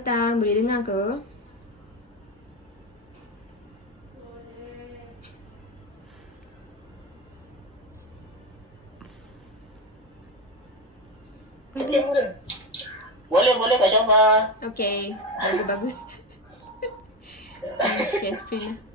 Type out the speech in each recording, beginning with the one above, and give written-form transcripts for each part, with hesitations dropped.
Datang, boleh dengar ke? Boleh Kak Syafa. Okay, bagus. Share screen lah.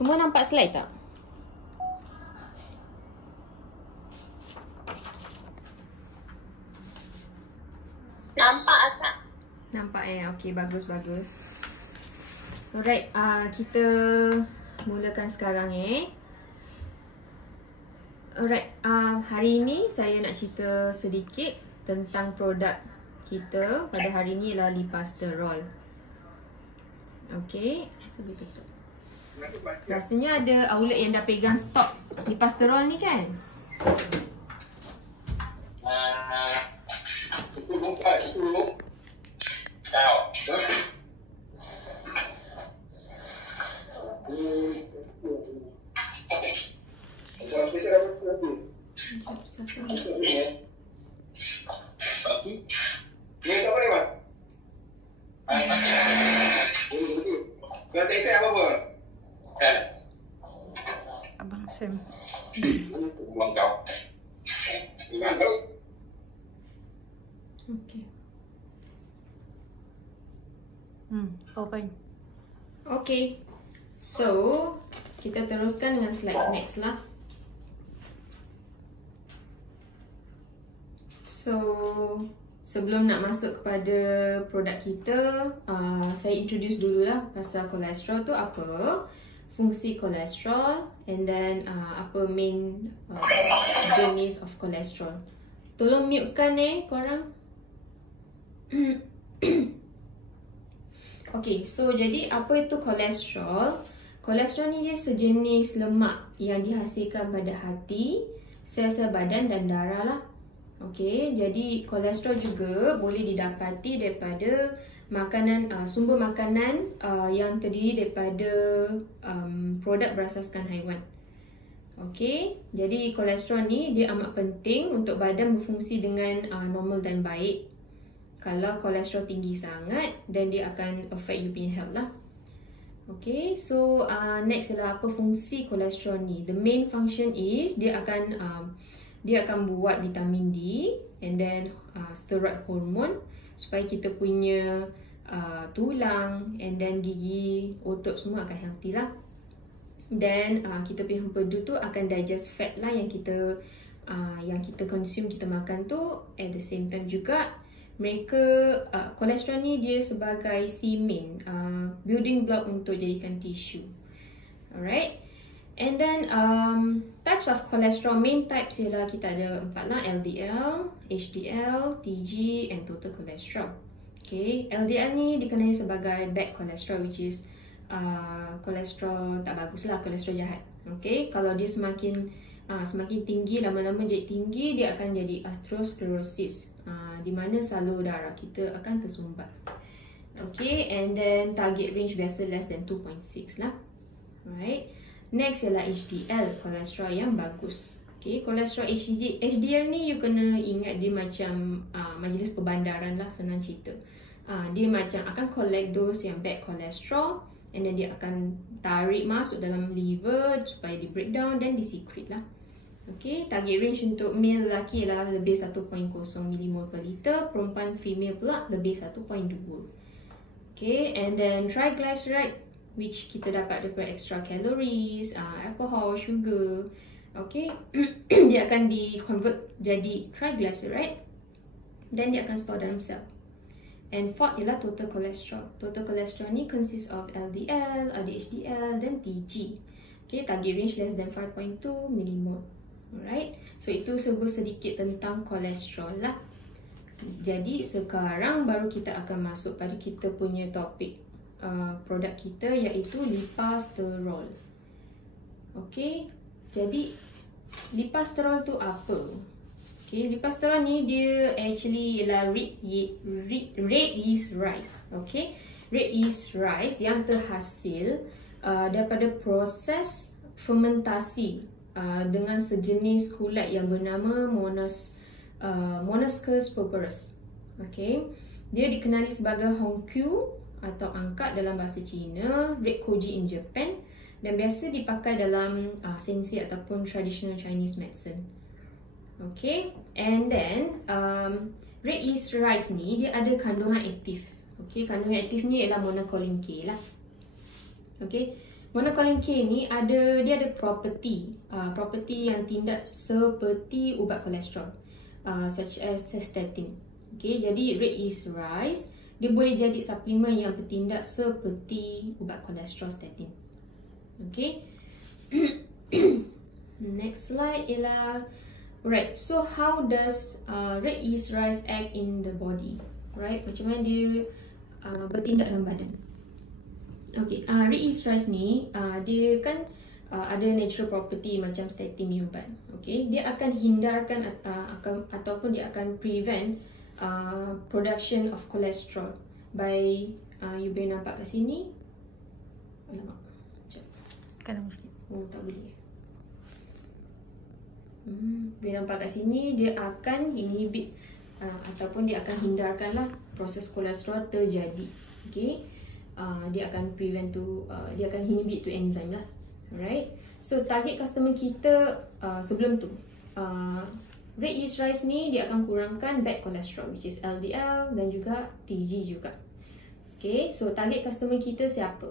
Semua nampak slide tak? Nampak tak? Nampak okey, bagus. Alright, kita mulakan sekarang Alright, hari ini saya nak cerita sedikit tentang produk kita pada hari ini ialah Lipasterol. Okey, saya tutup. Rasanya ada outlet yang dah pegang stok Lipasterol ni kan? Itu buka itu. Kau. Abang Sam. Buang kau. Buang kau. Okey. Fine. Okey. So, kita teruskan dengan slide next lah. So, sebelum nak masuk kepada produk kita, saya introduce dululah pasal kolesterol tu apa, fungsi kolesterol, and then apa main jenis of kolesterol. Tolong mute-kan korang. Okay, so jadi apa itu kolesterol? Kolesterol ni dia sejenis lemak yang dihasilkan pada hati, sel-sel badan dan darah lah. Okay, jadi kolesterol juga boleh didapati daripada makanan, sumber makanan yang terdiri daripada produk berasaskan haiwan. Okay, jadi kolesterol ni dia amat penting untuk badan berfungsi dengan normal dan baik. Kalau kolesterol tinggi sangat, then dia akan affect you punya health lah. Okay, so next adalah apa fungsi kolesterol ni. The main function is dia akan buat vitamin D and then steroid hormone supaya kita punya tulang and then gigi, otot semua akan healthy lah. Then kita punya empedu tu akan digest fat lah yang kita consume, kita makan tu. At the same time juga mereka kolesterol ni dia sebagai semen, building block untuk jadikan tisu. Alright. And then types of cholesterol, main types ialah kita ada 4 lah, LDL, HDL, TG and total cholesterol. Okay, LDL ni dikenali sebagai bad cholesterol, which is kolesterol tak bagus lah, kolesterol jahat. Okay, kalau dia semakin tinggi, lama-lama jadi tinggi, dia akan jadi atherosclerosis, di mana salur darah kita akan tersumbat. Okay, and then target range biasa less than 2.6 lah. Alright. Next ialah HDL, kolesterol yang bagus. Okay, kolesterol HDL ni you kena ingat dia macam majlis perbandaran lah, senang cerita. Dia macam akan collect those yang bad cholesterol and then dia akan tarik masuk dalam liver supaya di breakdown dan di-secrete lah. Okay, target range untuk male lelaki ialah lebih 1.0 mmol per liter, perempuan female pula lebih 1.2. Okay, and then triglyceride which kita dapat daripada extra calories, alcohol, sugar. Okay, dia akan di-convert jadi triglyceride dan dia akan store dalam sel. And fourth ialah total cholesterol. Total cholesterol ni consists of LDL, HDL dan TG. Okay, target range less than 5.2 millimole. Alright, so itu sedikit tentang kolesterol lah. Jadi sekarang baru kita akan masuk pada kita punya topik produk kita, iaitu lipasterol. Okay, jadi lipasterol tu apa? Okay, lipasterol ni dia actually ialah red yeast rice. Okay, red yeast rice yang terhasil daripada proses fermentasi dengan sejenis kulat yang bernama Monascus purpurus. Okay, dia dikenali sebagai Honkyu atau angkat dalam bahasa Cina, red koji in Japan, dan biasa dipakai dalam sensei ataupun traditional Chinese medicine. Okay, and then red yeast rice ni dia ada kandungan aktif. Okay, kandungan aktif ni ialah monocolin K lah. Okay, monocolin K ni dia ada property yang tindak seperti ubat kolesterol, such as statin. Okay, jadi red yeast rice dia boleh jadi suplemen yang bertindak seperti ubat kolesterol statin. Okay. Next slide ialah, right, so how does red yeast rice act in the body? Right, macam mana dia bertindak dalam badan? Okay, red yeast rice ni dia kan ada natural property macam statin ni ubat. Okay, dia akan hindarkan ataupun dia akan prevent production of cholesterol by you boleh nampak kat sini. Alamak, Kanan sikit. oh tak boleh. Boleh nampak kat sini, dia akan inhibit ataupun dia akan hindarkanlah proses kolesterol terjadi. Okay, dia akan prevent tu, dia akan inhibit tu enzim lah. Alright, so target customer kita sebelum tu, red yeast rice ni dia akan kurangkan bad cholesterol, which is LDL dan juga TG juga. Okay, so target customer kita siapa?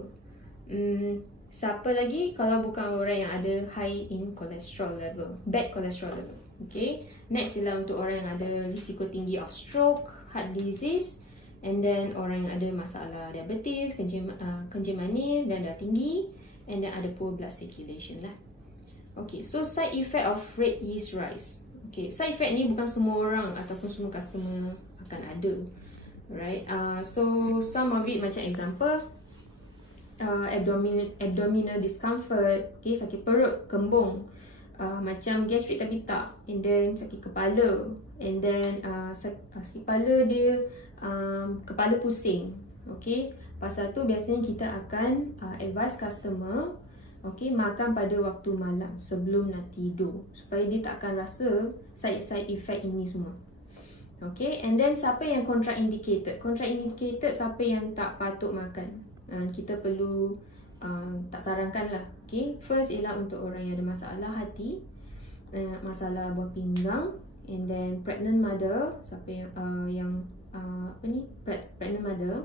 Siapa lagi kalau bukan orang yang ada high in cholesterol level, bad cholesterol level. Okay, next ialah untuk orang yang ada risiko tinggi of stroke, heart disease, and then orang yang ada masalah diabetes, kencing manis dan darah tinggi, and then ada poor blood circulation lah. Okay, so side effect of red yeast rice. Okay, side effect ni bukan semua orang ataupun semua customer akan ada. Right, so some of it macam example, abdominal discomfort, okay, sakit perut, kembung, macam gastric tapi tak, and then sakit kepala, and then sakit kepala dia, kepala pusing. Okay, pasal tu biasanya kita akan advise customer, okay, makan pada waktu malam sebelum nak tidur supaya dia tak akan rasa side effect ini semua. Okay, and then siapa yang contraindicated? Contraindicated siapa yang tak patut makan, kita perlu tak sarankan lah. Okay, first ialah untuk orang yang ada masalah hati, masalah buah pinggang, and then pregnant mother, siapa yang pregnant mother,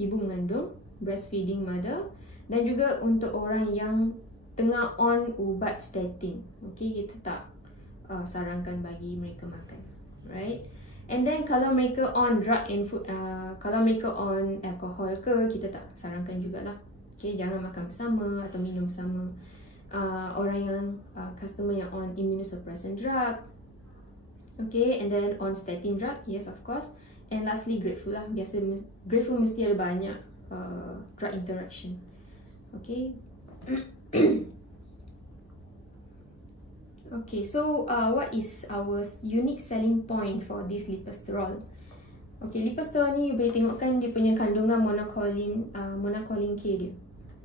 ibu mengandung, breastfeeding mother, dan juga untuk orang yang tengah on ubat statin. Okay, kita tak sarankan bagi mereka makan. Right, and then kalau mereka on drug and food, kalau mereka on alcohol ke, kita tak sarankan jugalah. Okay, jangan makan bersama atau minum bersama. Orang yang customer yang on immunosuppressant drug, okay, and then on statin drug, yes of course, and lastly grateful lah. Biasa grateful mesti ada banyak drug interaction. Okay. Okay, so what is our unique selling point for this lipasterol? Okay, lipasterol ni boleh tengokkan dia punya kandungan monocolin K dia.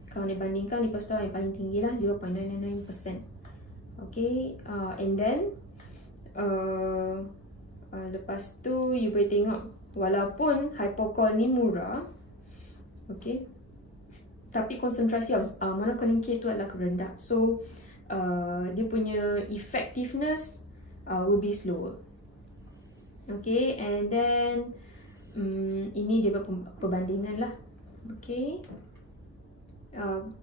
Kalau dibandingkan lipasterol yang paling tinggi lah, 0.999%. Okay, and then lepas tu you boleh tengok walaupun hypocol ni murah, okay, tapi konsentrasi monocolin K tu adalah rendah. So dia punya effectiveness will be slower. Okay, and then ini dia perbandingan lah. Okay,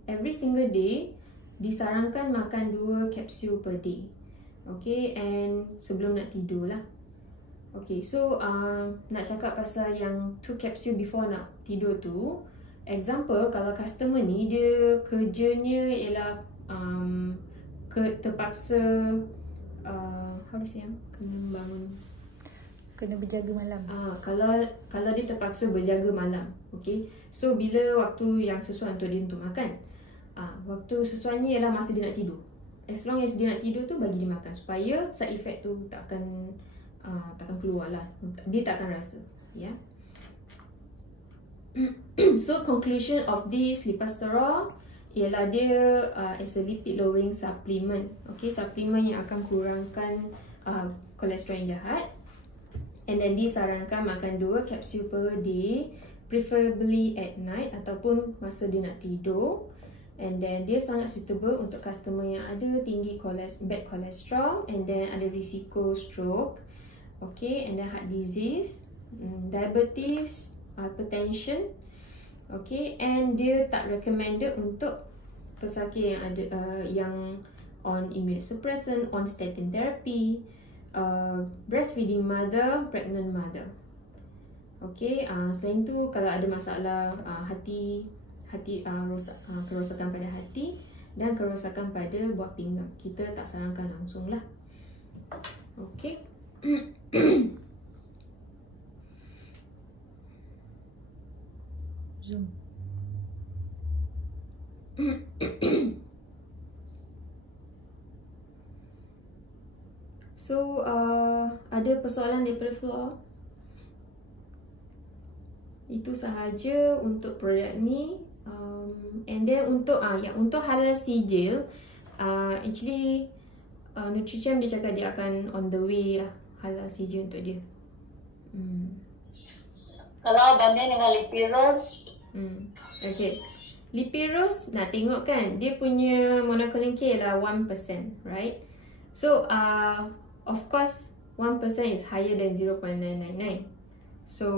every single day disarankan makan 2 kapsul per day. Okay, and sebelum nak tidur lah. Okay, so nak cakap pasal yang 2 kapsul before nak tidur tu. Example, kalau customer ni dia kerjanya ialah terpaksa how to say, kena bangun, Kena berjaga malam. kalau dia terpaksa berjaga malam, okay. So bila waktu yang sesuai untuk dia untuk makan, waktu sesuainya ialah masa dia nak tidur. As long as dia nak tidur tu, bagi dia makan supaya side effect tu takkan keluar lah, dia takkan rasa, ya. So conclusion of this Lipasterol ialah dia as a lipid lowering supplement, okay, supplement yang akan kurangkan kolesterol yang jahat. And then disarankan makan 2 kapsul per day, preferably at night ataupun masa dia nak tidur. And then dia sangat suitable untuk customer yang ada tinggi bad cholesterol, and then ada risiko stroke, okay, and then heart disease, diabetes, hypertension, okay. And dia tak recommended untuk pesakit yang ada yang on immunosuppressant, on statin therapy, breastfeeding mother, pregnant mother. Okay, selain tu kalau ada masalah kerosakan pada hati dan kerosakan pada buah pinggang, kita tak sarankan langsung lah. Okay. Zoom. So ada persoalan daripada floor? Itu sahaja untuk produk ni. And then untuk untuk halal sijil, actually Nutrichem dia cakap dia akan on the way lah, halal sijil untuk dia. Kalau banding dengan Lipiros, Okay, Lipiros nak tengok kan, dia punya monocolin K lah 1%, right? So of course 1% is higher than 0.999. So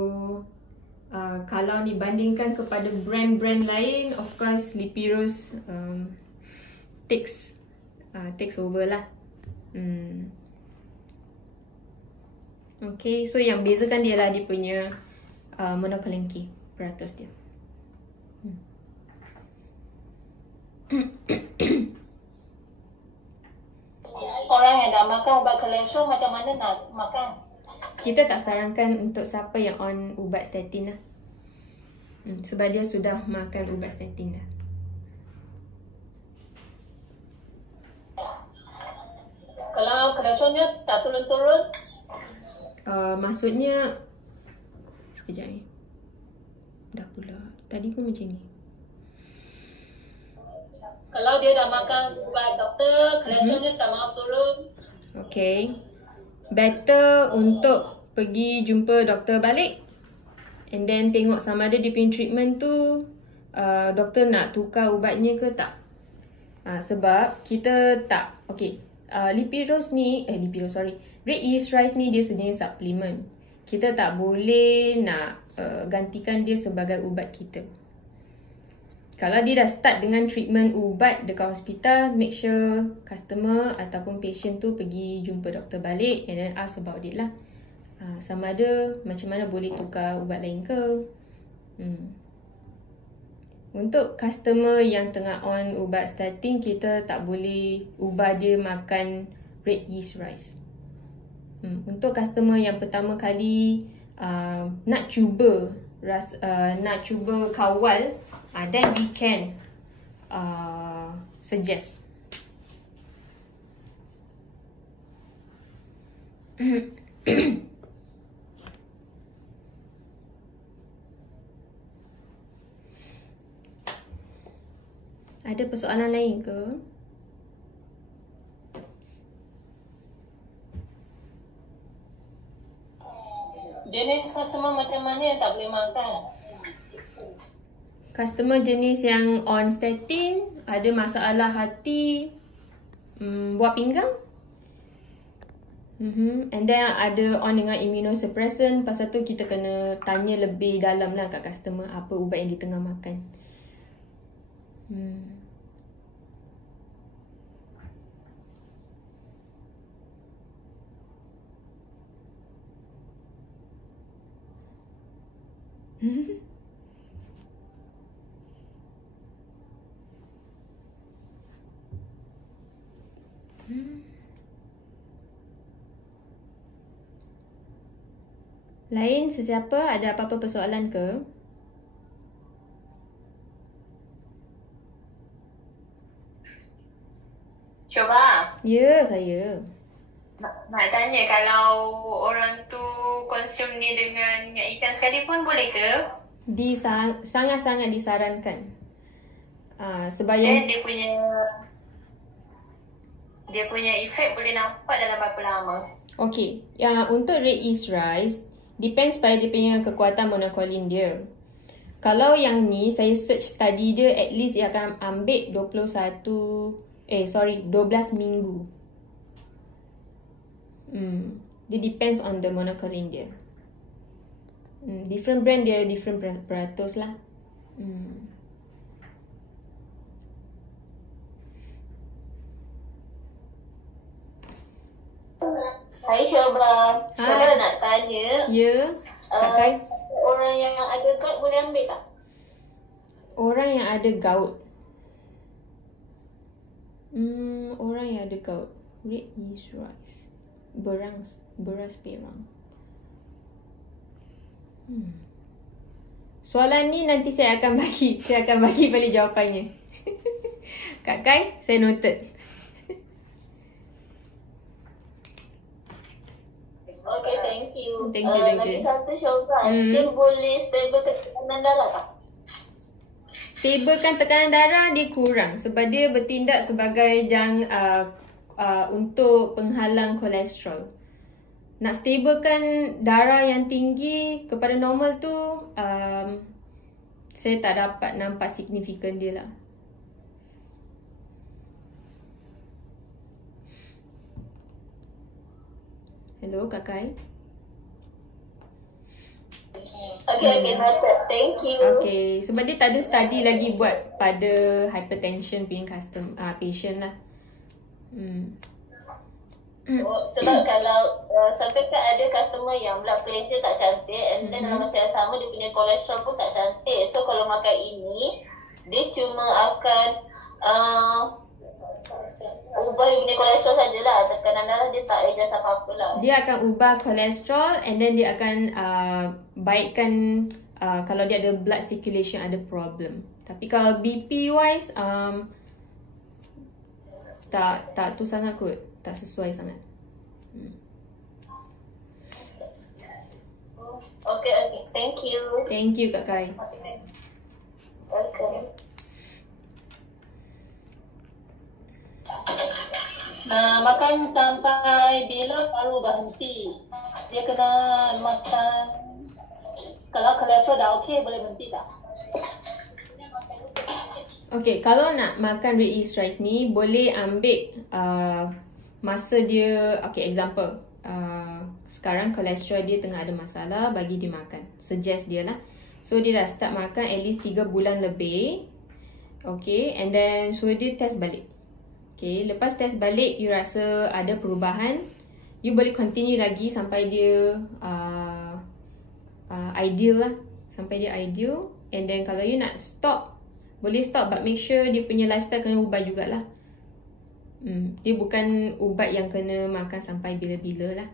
kalau dibandingkan kepada brand-brand lain, of course Lipiros takes over lah. Okay, so yang bezakan dia lah dia punya monocolin K peratus dia. orang yang dah makan ubat kolesterol macam mana nak makan? Kita tak sarankan untuk siapa yang on ubat statin lah. Sebab dia sudah makan ubat statin dah. Kalau kolesterolnya tak turun-turun? Maksudnya sekejap ni. Dah pula. Tadi pun macam ni. Kalau dia dah makan ubat doktor, kolesterolnya tak mahu turun. Okay. Better untuk pergi jumpa doktor balik. And then tengok sama ada dia punya treatment tu doktor nak tukar ubatnya ke tak. Sebab kita tak. Okay. Lipiros ni, Red Yeast Rice ni dia sebenarnya suplemen. Kita tak boleh nak gantikan dia sebagai ubat kita. Kalau dia dah start dengan treatment ubat dekat hospital, make sure customer ataupun patient tu pergi jumpa doktor balik and then ask about it lah. Sama ada macam mana boleh tukar ubat lain ke. Untuk customer yang tengah on ubat statin, kita tak boleh ubah dia makan Red Yeast Rice. Untuk customer yang pertama kali nak cuba kawal, then we can suggest. Ada persoalan lain ke? Jenis customer macam mana yang tak boleh makan? Customer jenis yang on statin, ada masalah hati, buah pinggang. And then ada on dengan immunosuppressant. Pasal tu kita kena tanya lebih dalam lah kat customer apa ubat yang dia tengah makan. Lain sesiapa ada apa-apa persoalan ke? Cuba, Ya, saya. nak tanya kalau orang tu konsum ni dengan minyak ikan sekali pun boleh ke? Sangat-sangat disarankan. Dan Sebayang dia punya efek boleh nampak dalam berapa lama? Okey, untuk red yeast rice depends pada dia punya kekuatan monocolin dia. Kalau yang ni saya search study dia, at least dia akan ambil 12 minggu. Dia depends on the monocolin dia. Different brand dia different peratus lah. Saya Syobah nak tanya. Ya, Kak Kai. Orang yang ada gout boleh ambil tak? Orang yang ada gout. Orang yang ada gout. Red yeast rice. Beras perang. Soalan ni nanti saya akan bagi balik jawapannya. Kak Kai, saya noted. Okay, thank you. Thank you. Lagi satu Syobah, dia boleh stable tekanan darah tak? Stablekan tekanan darah dia kurang sebab dia bertindak sebagai untuk penghalang kolesterol. Nak stablekan darah yang tinggi kepada normal tu, saya tak dapat nampak signifikan dia lah. Hello, Kak Kai. Okay, noted. Thank you. Okay, sebab dia tak ada study lagi buat pada hypertension punya patient lah. Sebab kalau sampai kan ada customer yang blood pressure tak cantik, and then dalam masa yang sama dia punya kolesterol pun tak cantik. So kalau makan ini, dia cuma akan ubah dia punya kolesterol sajalah. Tekanan darah dia tak adjust apa-apa lah. Dia akan ubah kolesterol and then dia akan baikkan kalau dia ada blood circulation ada problem. Tapi kalau BP wise tak tu sangat kot, tak sesuai sangat. Okay, thank you. Thank you, Kak Kai. Okay. Makan sampai bila baru berhenti. Dia kena makan. Kalau kolesterol dah okey, boleh berhenti tak? Okay, kalau nak makan red yeast rice ni, boleh ambil masa dia, okay, example. Sekarang kolesterol dia tengah ada masalah, bagi dia makan. Suggest dia lah. So, dia dah start makan at least 3 bulan lebih. Okay, and then suruh dia test balik. Okay, lepas test balik, you rasa ada perubahan, you boleh continue lagi sampai dia ideal lah. Sampai dia ideal. And then kalau you nak stop, boleh stop, but make sure dia punya lifestyle kena ubah jugalah. Dia bukan ubat yang kena makan sampai bila-bila lah.